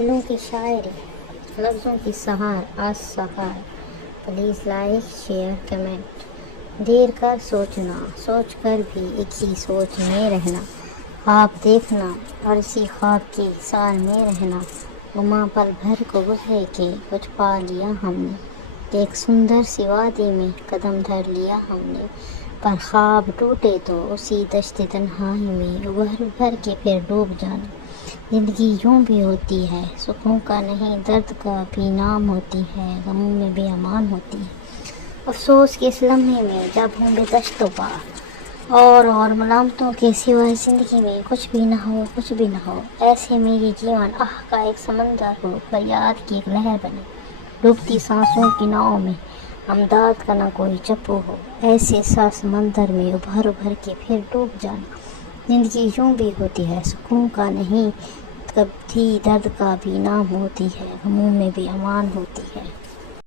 دلوں کی شاعری، لفظوں کی سہار آج سہار۔ Please like share comment. دیر کا سوچنا، سوچ کر بھی ایک ہی سوچ میں رہنا، خواب دیکھنا اور اسی خواب کی سال میں رہنا، گما پل بھر کو گزرے کہ کچھ پا لیا ہم نے، ایک سندر سی وادی میں قدم دھر لیا ہم نے، پر خواب ٹوٹے تو اسی دشت تنہائی میں ابھر ابھر کے پھر ڈوب جانا۔ زندگی یوں بھی ہوتی ہے، سکون کا نہیں درد کا بھی نام ہوتی ہے، غموں میں بھی امان ہوتی ہے، افسوس کے اس لمحے میں جب ہوں بے دشت و پار، اور ملامتوں کے سوائے زندگی میں کچھ بھی نہ ہو، کچھ بھی نہ ہو، ایسے میری جیون آہ کا ایک سمندر ہو، فریاد کی ایک لہر بنے، ڈوبتی سانسوں کی ناؤ میں امداد کا نہ کوئی چپو ہو، ایسے سا سمندر میں ابھر ابھر کے پھر ڈوب جانا۔ زندگی یوں بھی ہوتی ہے، سکون کا نہیں کبھی درد کا بھی نام ہوتی ہے، غموں میں بھی امان ہوتی ہے۔